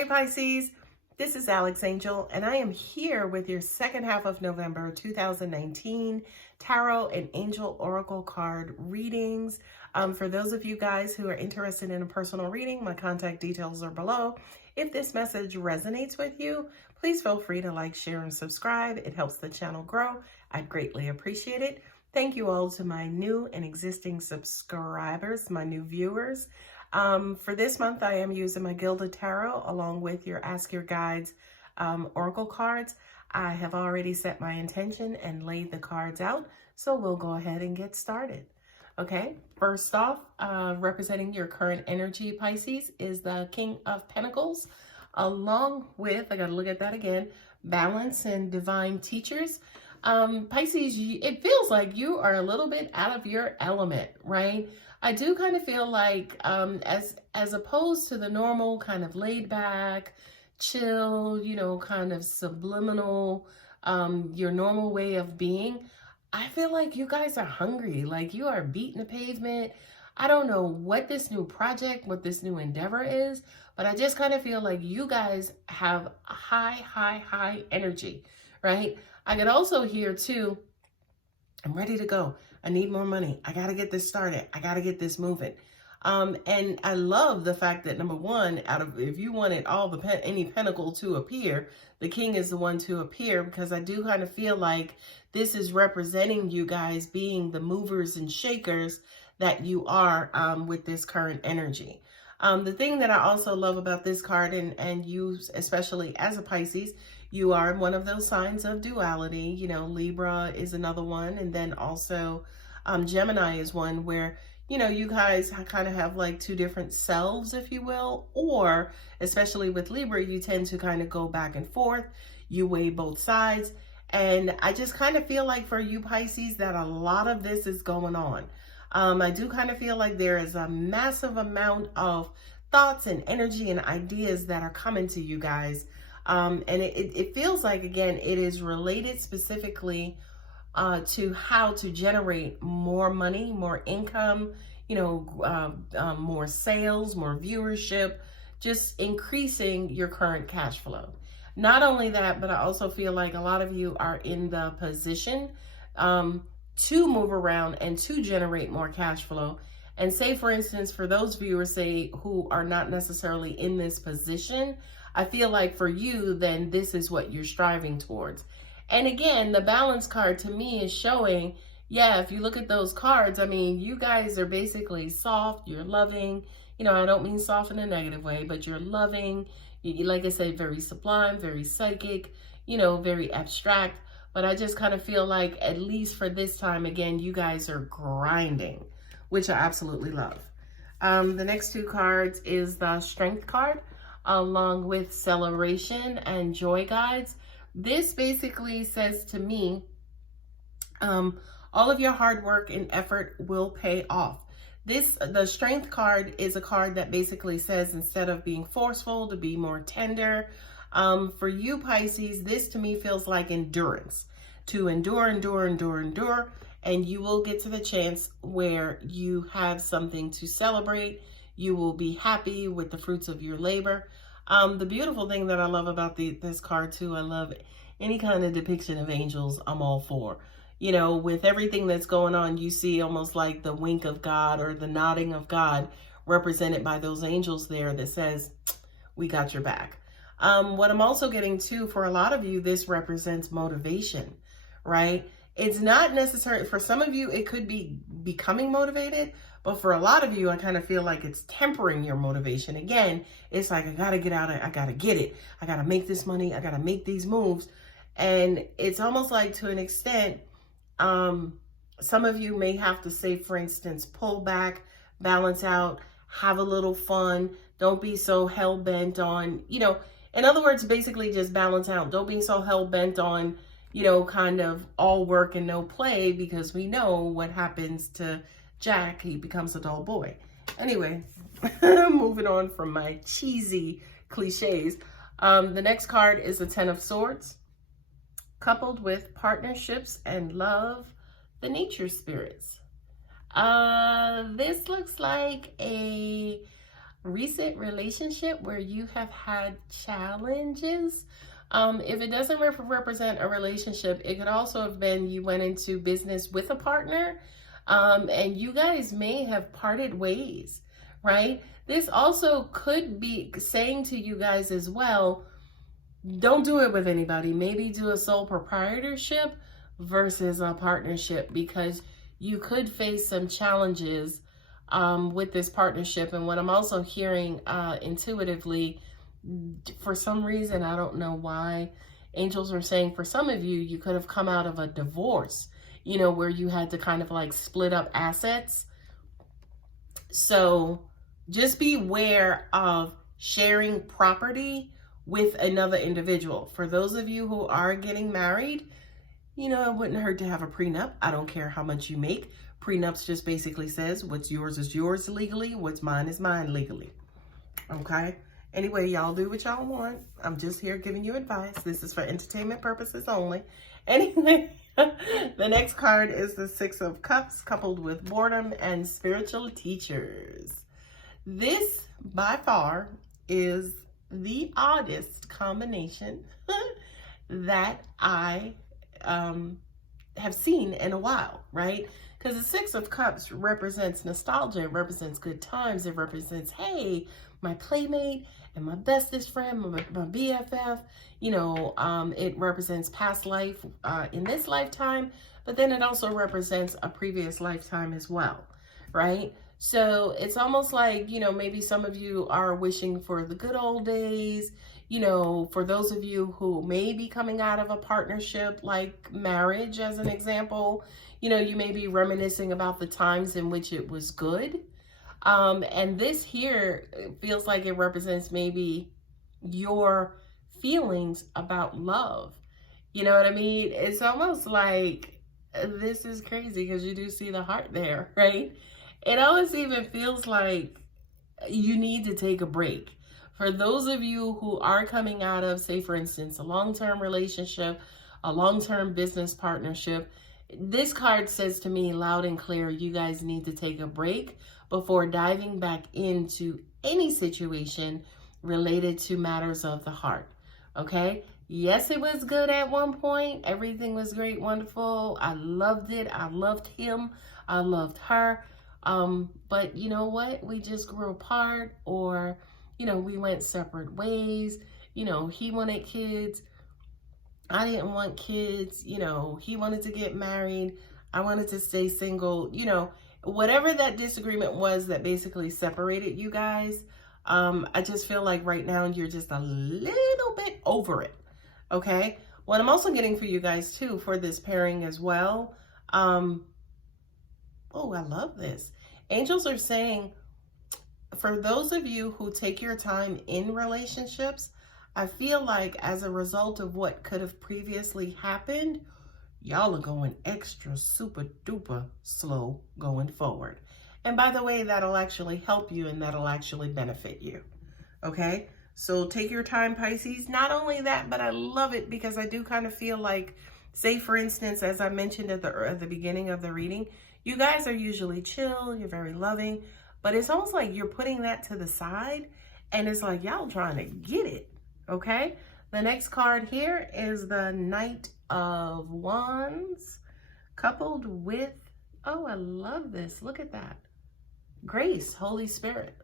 Hey Pisces, this is Alex Angel, and I am here with your second half of November 2019 Tarot and Angel Oracle card readings. For those of you guys who are interested in a personal reading, my contact details are below. If this message resonates with you, please feel free to like, share, and subscribe. It helps the channel grow. I'd greatly appreciate it. Thank you all to my new and existing subscribers, my new viewers. For this month, I am using my Gilded Tarot along with your Ask Your Guides Oracle cards. I have already set my intention and laid the cards out, so we'll go ahead and get started. Okay, first off, representing your current energy, Pisces, is the King of Pentacles, along with, I gotta look at that again, Balance and Divine Teachers. Pisces, it feels like you are a little bit out of your element, right? I do kind of feel like as opposed to the normal kind of laid back, chill, kind of subliminal, your normal way of being, I feel like you guys are hungry, like you are beating the pavement. I don't know what this new project, what this new endeavor is, but I just kind of feel like you guys have high energy, right? I could also hear too, I'm ready to go. I need more money. I got to get this started. I got to get this moving. And I love the fact that number one, if you wanted any pentacle to appear, the king is the one to appear, because I do kind of feel like this is representing you guys being the movers and shakers that you are with this current energy. The thing that I also love about this card, and you, especially as a Pisces, you are one of those signs of duality. Libra is another one. And then also Gemini is one where, you guys kind of have like two different selves, if you will. Or especially with Libra, you tend to kind of go back and forth. You weigh both sides. And I just kind of feel like for you Pisces that a lot of this is going on. I do kind of feel like there is a massive amount of thoughts and energy and ideas that are coming to you guys. And it feels like, again, it is related specifically to how to generate more money, more income, more sales, more viewership, just increasing your current cash flow. Not only that, but I also feel like a lot of you are in the position to move around and to generate more cash flow. And say, for instance, for those viewers, say, who are not necessarily in this position, I feel like for you, then this is what you're striving towards. And again, the balance card to me is showing, yeah, if you look at those cards, I mean, you guys are basically soft, you're loving, I don't mean soft in a negative way, but you're loving, like I said, very sublime, very psychic, very abstract. But I just kind of feel like, at least for this time, again, you guys are grinding, which I absolutely love. The next two cards is the Strength card, along with Celebration and Joy Guides. This basically says to me, all of your hard work and effort will pay off. The Strength card is a card that basically says, instead of being forceful, to be more tender. For you Pisces, this to me feels like endurance, to endure, and you will get to the chance where you have something to celebrate. You will be happy with the fruits of your labor. The beautiful thing that I love about this card too, I love any kind of depiction of angels, I'm all for. With everything that's going on, you see almost like the wink of God or the nodding of God represented by those angels there that says, we got your back. What I'm also getting too, for a lot of you, this represents motivation, right? It's not necessary, for some of you, it could be becoming motivated, but for a lot of you, I kind of feel like it's tempering your motivation. Again, it's like, I got to get out, I got to get it. I got to make this money. I got to make these moves. And it's almost like, to an extent, some of you may have to say, for instance, pull back, balance out, have a little fun. Don't be so hell-bent on, in other words, basically just balance out. Don't be so hell-bent on, kind of all work and no play, because we know what happens to Jack. He becomes a dull boy. Anyway, moving on from my cheesy cliches. The next card is the Ten of Swords, coupled with partnerships and love, the nature spirits. This looks like a recent relationship where you have had challenges. If it doesn't represent a relationship, it could also have been you went into business with a partner, and you guys may have parted ways, right? This also could be saying to you guys as well, don't do it with anybody. Maybe do a sole proprietorship versus a partnership, because you could face some challenges with this partnership. And what I'm also hearing intuitively, for some reason, I don't know why, angels are saying for some of you, you could have come out of a divorce, you know, where you had to kind of like split up assets. So just beware of sharing property with another individual. For those of you who are getting married, you know, it wouldn't hurt to have a prenup. I don't care how much you make. Prenups just basically says what's yours is yours legally, what's mine is mine legally. Okay? Anyway, y'all do what y'all want. I'm just here giving you advice. This is for entertainment purposes only. Anyway, the next card is the Six of Cups, coupled with boredom and spiritual teachers. This, by far, is the oddest combination that I have seen in a while, right? Because the Six of Cups represents nostalgia, it represents good times, it represents, hey, my playmate and my bestest friend, my BFF, you know, it represents past life in this lifetime, but then it also represents a previous lifetime as well, right? So it's almost like, you know, maybe some of you are wishing for the good old days. You know, for those of you who may be coming out of a partnership like marriage, as an example, you know, you may be reminiscing about the times in which it was good. And this here feels like it represents maybe your feelings about love. You know what I mean? It's almost like, this is crazy because you do see the heart there, right? It always even feels like you need to take a break. For those of you who are coming out of, say, for instance, a long-term relationship, a long-term business partnership, this card says to me loud and clear, you guys need to take a break before diving back into any situation related to matters of the heart, okay? Yes, it was good at one point. Everything was great, wonderful. I loved it. I loved him. I loved her. But you know what? We just grew apart, or, you know, we went separate ways. You know, he wanted kids. I didn't want kids. You know, he wanted to get married. I wanted to stay single. You know, whatever that disagreement was that basically separated you guys, I just feel like right now you're just a little bit over it, okay? What I'm also getting for you guys too, for this pairing as well, oh, I love this. Angels are saying, for those of you who take your time in relationships, I feel like as a result of what could have previously happened, y'all are going extra super duper slow going forward. And by the way, that'll actually help you and that'll actually benefit you. Okay? So take your time, Pisces. Not only that, but I love it because I do kind of feel like, say for instance, as I mentioned at the beginning of the reading, you guys are usually chill, you're very loving, but it's almost like you're putting that to the side and it's like y'all trying to get it, okay? The next card here is the Knight of Wands, coupled with, oh, I love this. Look at that. Grace, Holy Spirit.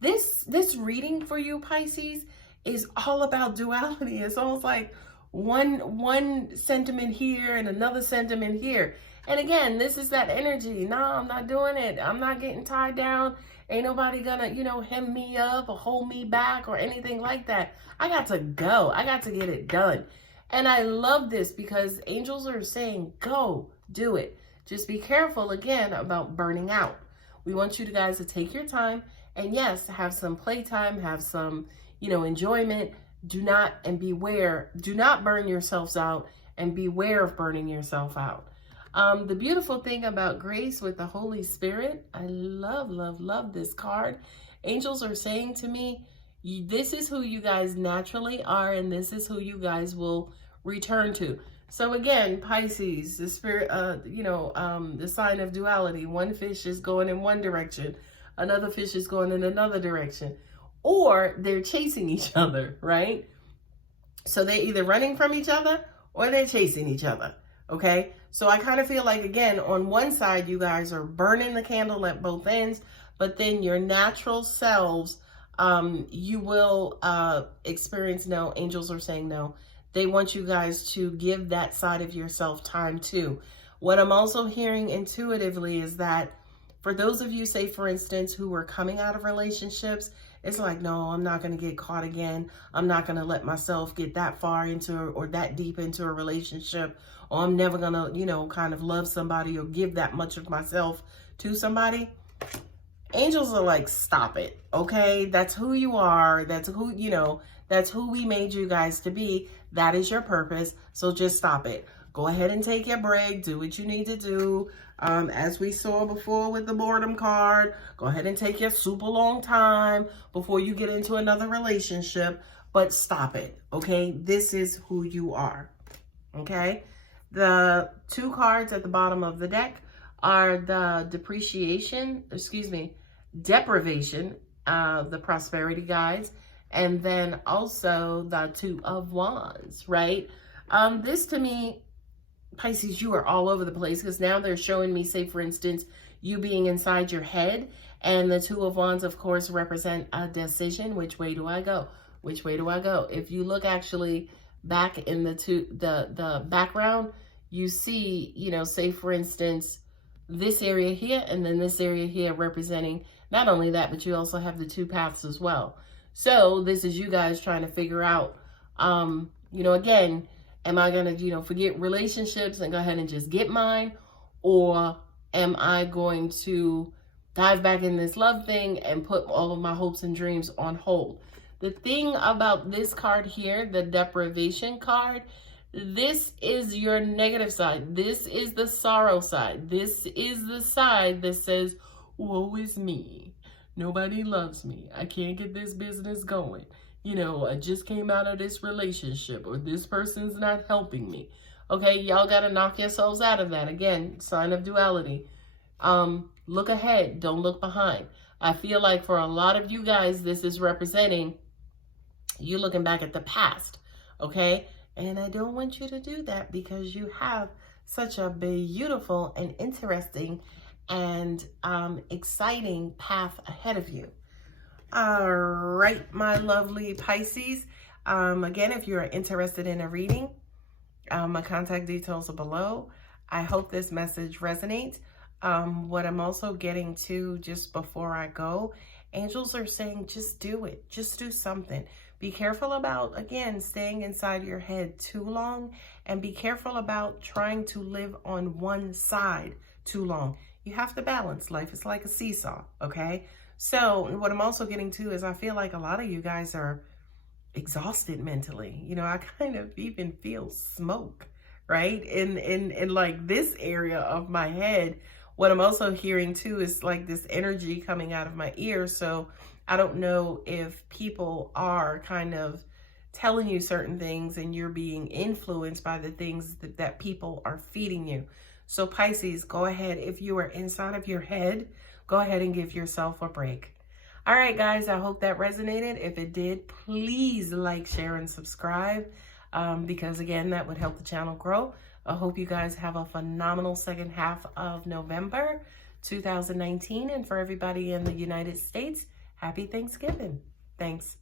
This reading for you, Pisces, is all about duality. It's almost like one sentiment here and another sentiment here. And again, this is that energy. No, I'm not doing it. I'm not getting tied down. Ain't nobody gonna, you know, hem me up or hold me back or anything like that. I got to go. I got to get it done. And I love this because angels are saying, go, do it. Just be careful, again, about burning out. We want you guys to take your time and, yes, have some playtime, have some, you know, enjoyment. Do not, and beware, do not burn yourselves out, and beware of burning yourself out. The beautiful thing about Grace with the Holy Spirit, I love, love, love this card. Angels are saying to me, this is who you guys naturally are, and this is who you guys will return to. So again, Pisces, the spirit, the sign of duality. One fish is going in one direction. another fish is going in another direction. Or they're chasing each other, right? So they're either running from each other or they're chasing each other, okay? So I kind of feel like, again, on one side, you guys are burning the candle at both ends, but then your natural selves, you will experience no. Angels are saying no. They want you guys to give that side of yourself time too. What I'm also hearing intuitively is that for those of you, say for instance, who are coming out of relationships, it's like, no, I'm not going to get caught again. I'm not going to let myself get that far into or that deep into a relationship. Or I'm never going to, you know, kind of love somebody or give that much of myself to somebody. Angels are like, stop it. Okay. That's who you are. That's who, you know, that's who we made you guys to be. That is your purpose. So just stop it. Go ahead and take your break. Do what you need to do. As we saw before with the boredom card, go ahead and take your super long time before you get into another relationship, but stop it, okay? This is who you are, okay? The two cards at the bottom of the deck are the deprivation, the prosperity guides, and then also the Two of Wands, right? This to me, Pisces, you are all over the place because now they're showing me, say, for instance, you being inside your head. And the Two of Wands, of course, represent a decision. Which way do I go? Which way do I go? If you look actually back in the background, you see, you know, say, for instance, this area here and then this area here representing not only that, but you also have the two paths as well. So this is you guys trying to figure out, you know, again, am I going to, you know, forget relationships and go ahead and just get mine? Or am I going to dive back in this love thing and put all of my hopes and dreams on hold? The thing about this card here, the deprivation card, this is your negative side. This is the sorrow side. This is the side that says, woe is me. Nobody loves me. I can't get this business going. You know, I just came out of this relationship or this person's not helping me. Okay, y'all got to knock yourselves out of that. Again, sign of duality. Look ahead. Don't look behind. I feel like for a lot of you guys, this is representing you looking back at the past. Okay, and I don't want you to do that because you have such a beautiful and interesting and exciting path ahead of you. All right, my lovely Pisces. Again, if you are interested in a reading, my contact details are below. I hope this message resonates. What I'm also getting to just before I go, angels are saying, just do it. Just do something. Be careful about, again, staying inside your head too long, and be careful about trying to live on one side too long. You have to balance. Life is like a seesaw, okay? So what I'm also getting to is I feel like a lot of you guys are exhausted mentally. You know, I kind of even feel smoke, right? In like this area of my head. What I'm also hearing too is like this energy coming out of my ears. So I don't know if people are kind of telling you certain things and you're being influenced by the things that people are feeding you. So Pisces, go ahead. If you are inside of your head, go ahead and give yourself a break. All right, guys, I hope that resonated. If it did, please like, share, and subscribe because, again, that would help the channel grow. I hope you guys have a phenomenal second half of November 2019. And for everybody in the United States, happy Thanksgiving. Thanks.